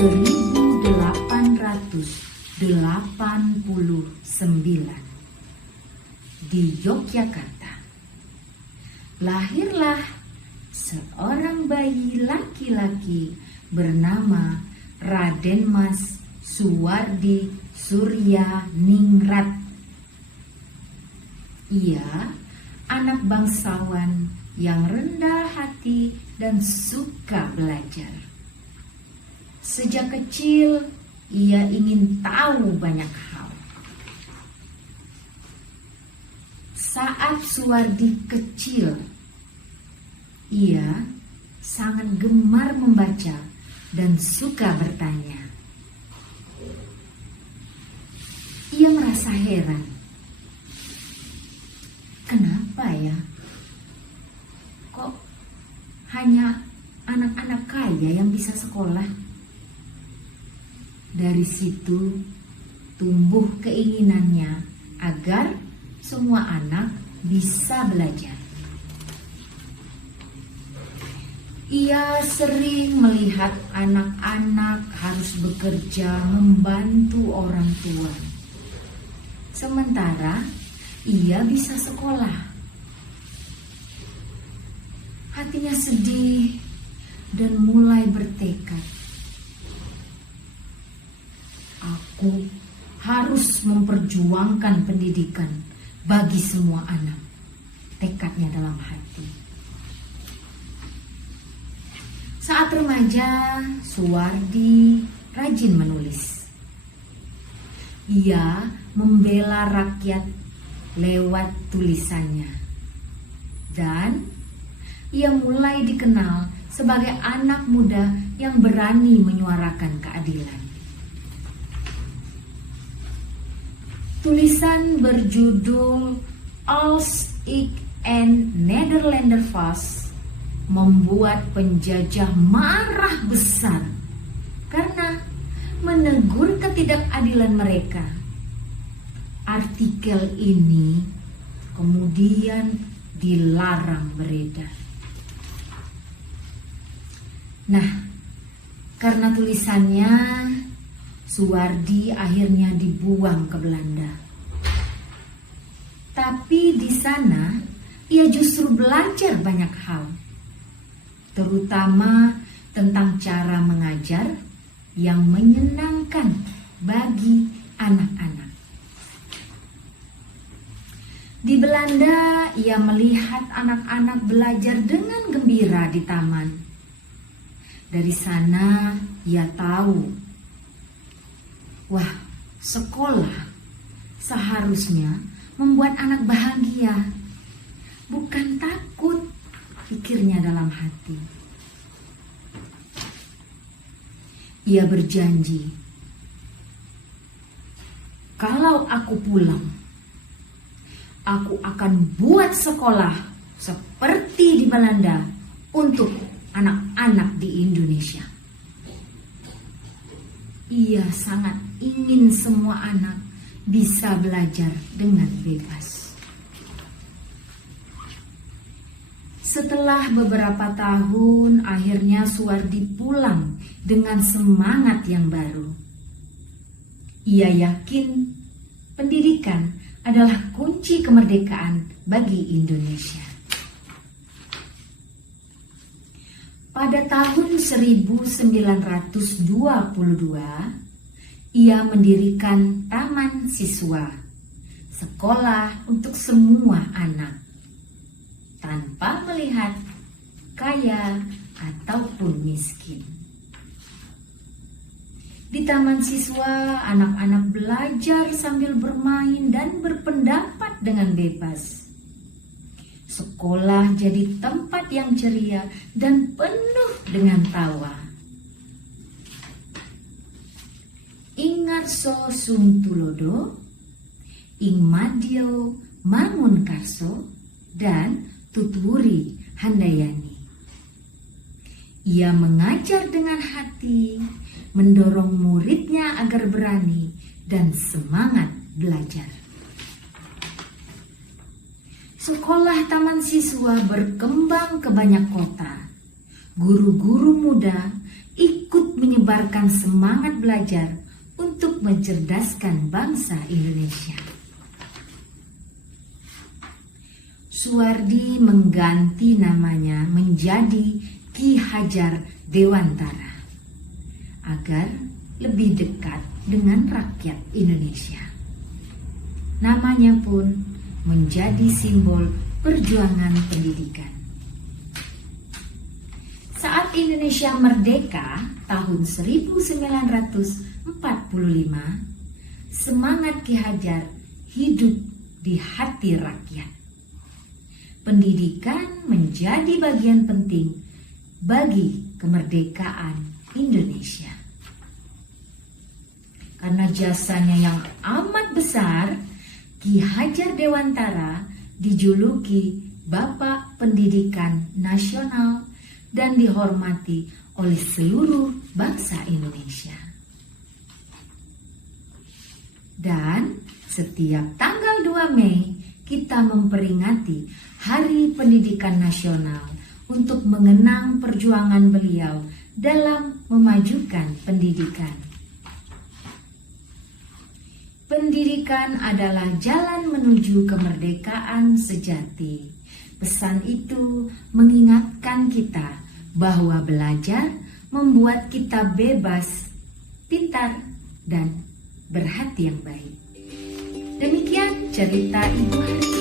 1889 di Yogyakarta lahirlah seorang bayi laki-laki bernama Raden Mas Suwardi Surya Ningrat. Ia anak bangsawan yang rendah hati dan suka belajar. Sejak kecil ia ingin tahu banyak hal. Saat Suwardi kecil, ia sangat gemar membaca dan suka bertanya. Ia merasa heran. Kenapa ya? Kok hanya anak-anak kaya yang bisa sekolah? Dari situ tumbuh keinginannya agar semua anak bisa belajar. Ia sering melihat anak-anak harus bekerja membantu orang tua. Sementara ia bisa sekolah. Hatinya sedih dan mulai bertekad. Aku harus memperjuangkan pendidikan bagi semua anak. Tekadnya dalam hati. Saat remaja, Suwardi rajin menulis. Ia membela rakyat lewat tulisannya. Dan ia mulai dikenal sebagai anak muda yang berani menyuarakan keadilan. Tulisan berjudul Als ik een Nederlander was membuat penjajah marah besar karena menegur ketidakadilan mereka. Artikel ini kemudian dilarang beredar. Nah, karena tulisannya, Suwardi akhirnya dibuang ke Belanda. Tapi di sana ia justru belajar banyak hal, terutama tentang cara mengajar yang menyenangkan bagi anak-anak. Di Belanda, ia melihat anak-anak belajar dengan gembira di taman. Dari sana, ia tahu, wah, sekolah seharusnya membuat anak bahagia, bukan takut, pikirnya dalam hati. Ia berjanji, kalau aku pulang, aku akan buat sekolah seperti di Belanda untuk anak-anak di Indonesia. Ia sangat ingin semua anak bisa belajar dengan bebas. Setelah beberapa tahun, akhirnya Suwardi pulang dengan semangat yang baru. Ia yakin pendidikan adalah kunci kemerdekaan bagi Indonesia. Pada tahun 1922, ia mendirikan Taman Siswa, sekolah untuk semua anak, tanpa melihat kaya ataupun miskin. Di Taman Siswa, anak-anak belajar sambil bermain dan berpendapat dengan bebas. Sekolah jadi tempat yang ceria dan penuh dengan tawa. Ingarso Sungtulodo, Ingmadio Mangunkarso, dan Tutwuri Handayani. Ia mengajar dengan hati, mendorong muridnya agar berani dan semangat belajar. Sekolah Taman Siswa berkembang ke banyak kota. Guru-guru muda ikut menyebarkan semangat belajar untuk mencerdaskan bangsa Indonesia. Suwardi mengganti namanya menjadi Ki Hajar Dewantara agar lebih dekat dengan rakyat Indonesia. Namanya pun menjadi simbol perjuangan pendidikan. Saat Indonesia merdeka tahun 1945, semangat Ki Hajar hidup di hati rakyat. Pendidikan menjadi bagian penting bagi kemerdekaan Indonesia. Karena jasanya yang amat besar, Ki Hajar Dewantara dijuluki Bapak Pendidikan Nasional dan dihormati oleh seluruh bangsa Indonesia. Dan setiap tanggal 2 Mei kita memperingati Hari Pendidikan Nasional untuk mengenang perjuangan beliau dalam memajukan pendidikan. Pendidikan adalah jalan menuju kemerdekaan sejati. Pesan itu mengingatkan kita bahwa belajar membuat kita bebas, pintar, dan berhati yang baik. Demikian cerita Ibu hari ini.